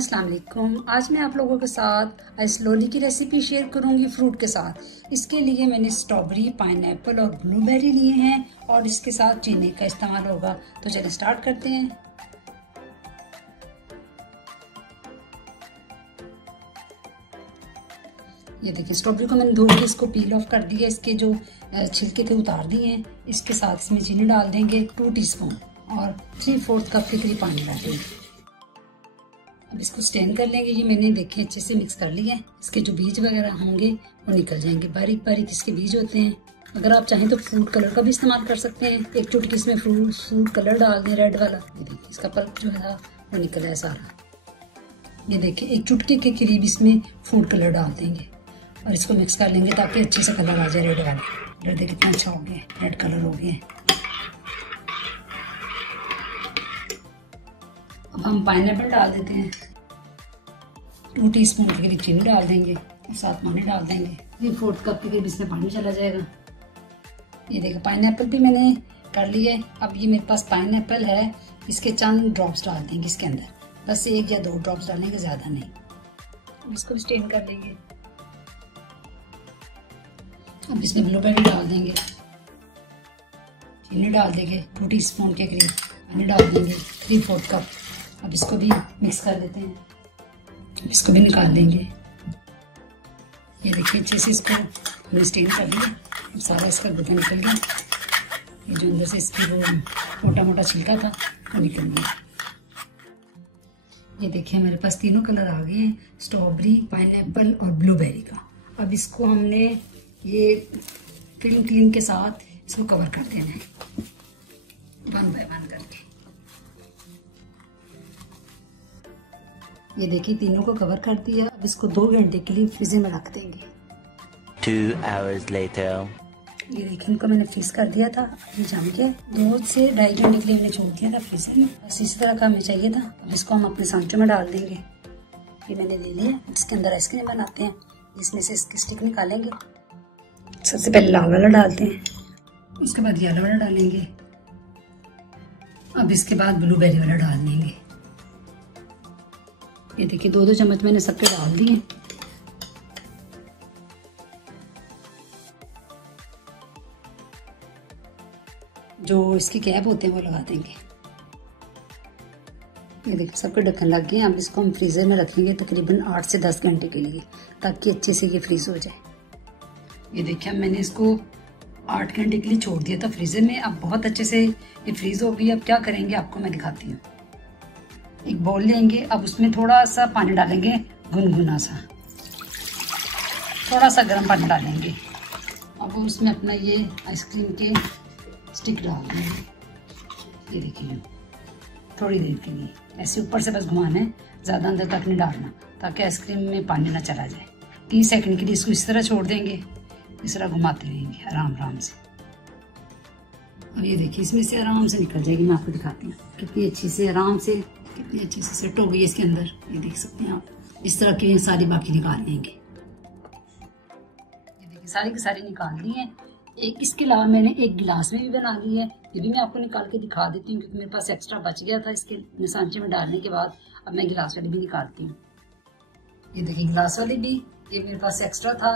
अस्सलाम वालेकुम। आज मैं आप लोगों के साथ आइसलोली की रेसिपी शेयर करूंगी फ्रूट के साथ। इसके लिए मैंने स्ट्रॉबेरी, पाइनएप्पल और ब्लूबेरी लिए हैं और इसके साथ चीनी का इस्तेमाल होगा। तो चलिए स्टार्ट करते हैं। ये देखिए स्ट्रॉबेरी को मैंने धो के इसको पील ऑफ कर दिया, इसके जो छिलके थे उतार दिए हैं। इसके साथ इसमें चीनी डाल देंगे 2 टीस्पून और 3/4 कप के करीब पानी डाल देंगे। अब इसको स्टेन कर लेंगे। ये मैंने देखे अच्छे से मिक्स कर लिया है। इसके जो बीज वगैरह होंगे वो निकल जाएंगे, बारीक बारीक इसके बीज होते हैं। अगर आप चाहें तो फूड कलर का भी इस्तेमाल कर सकते हैं। एक चुटकी इसमें फूड कलर डाल दें, रेड वाला। ये देखिए इसका पल्प जो है वो निकला है सारा। ये देखिए एक चुटकी के करीब इसमें फूड कलर डाल देंगे और इसको मिक्स कर लेंगे ताकि अच्छे से कलर आ जाए रेड वाला। कलर देखिए कितना अच्छा हो गया, रेड कलर हो गया। अब हम पाइनएप्पल डाल देते हैं। 2 टीस्पून के करीब चीनी डाल देंगे और साथ पानी डाल देंगे। 3/4 कप के करीब इसमें पानी चला जाएगा। ये देखो पाइनएप्पल भी मैंने कर लिया है। अब ये मेरे पास पाइनएप्पल है, इसके चंद ड्रॉप्स डाल देंगे इसके अंदर, बस 1 या 2 ड्रॉप्स डालेंगे, ज़्यादा नहीं। अब इसको भी स्टेन कर लेंगे। अब इसमें ब्लूबेरी डाल देंगे, चीनी डाल देंगे 2 टीस्पून के करीब, पानी डाल देंगे 3/4 कप। अब इसको भी मिक्स कर देते हैं। इसको भी निकाल देंगे। ये देखिए अच्छे से इसको हमने स्टेन कर लिया। अब सारा इसका गुदा निकल गया। ये जो अंदर से इसकी वो मोटा मोटा छिलका था वो निकल गया। ये देखिए मेरे पास तीनों कलर आ गए हैं, स्ट्रॉबेरी, पाइनएप्पल और ब्लूबेरी का। अब इसको हमने ये फिल्म क्लीन के साथ इसको कवर कर देना है 1 बाय 1 करके। ये देखिए तीनों को कवर कर दिया। अब इसको 2 घंटे के लिए फ्रीजर में रख देंगे। 2 hours later। ये देखिए इनको मैंने फ्रीज कर दिया था। ये जम के 2 से 2.5 घंटे के लिए मैंने छोड़ दिया था फ्रीजर में। बस इसी तरह का हमें चाहिए था। अब इसको हम अपने सांचे में डाल देंगे। ये मैंने ले लिया, इसके अंदर आइसक्रीम बनाते हैं। इसमें से इसकी स्टिक निकालेंगे। सबसे पहले लाल वाला डालते हैं, उसके बाद येलो वाला डालेंगे। अब इसके बाद ब्लूबेरी वाला डाल देंगे। ये देखिए 2-2 चम्मच मैंने सबके डाल दिए। जो इसकी कैप होते हैं वो लगा देंगे। ये देखिए सबके ढक्कन लग गए। अब इसको हम फ्रीजर में रखेंगे तकरीबन 8 से 10 घंटे के लिए, ताकि अच्छे से ये फ्रीज हो जाए। ये देखिए मैंने इसको 8 घंटे के लिए छोड़ दिया था फ्रीजर में। अब बहुत अच्छे से ये फ्रीज हो गई। अब क्या करेंगे आपको मैं दिखाती हूँ। एक बाउल लेंगे, अब उसमें थोड़ा सा पानी डालेंगे, गुनगुना सा, थोड़ा सा गर्म पानी डालेंगे। अब उसमें अपना ये आइसक्रीम के स्टिक डाल देंगे। ये देखिए थोड़ी देर के लिए ऐसे ऊपर से बस घुमाना है, ज़्यादा अंदर तक नहीं डालना, ताकि आइसक्रीम में पानी ना चला जाए। 30 सेकंड के लिए इसको इस तरह छोड़ देंगे, इस तरह घुमाते रहेंगे आराम आराम से। अब ये देखिए इसमें से आराम से निकल जाएगी। मैं आपको दिखाती हूँ कितनी अच्छी से आराम से, कितनी अच्छी से सेट हो गई इसके अंदर। ये देख सकते हैं आप। इस तरह की सारी बाकी निकाल लेंगे। ये देखिए सारी की सारी निकाल ली है। एक इसके अलावा मैंने एक गिलास में भी बना ली है, ये भी मैं आपको निकाल के दिखा देती हूँ, क्योंकि मेरे पास एक्स्ट्रा बच गया था इसके सांचे में डालने के बाद। अब मैं गिलास वाली भी निकालती हूँ। ये देखिए गिलास वाली भी, ये मेरे पास एक्स्ट्रा था,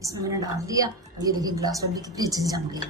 इसमें मैंने डाल दिया। अब ये देखिए गिलास वाली कितनी अच्छी से जम गई।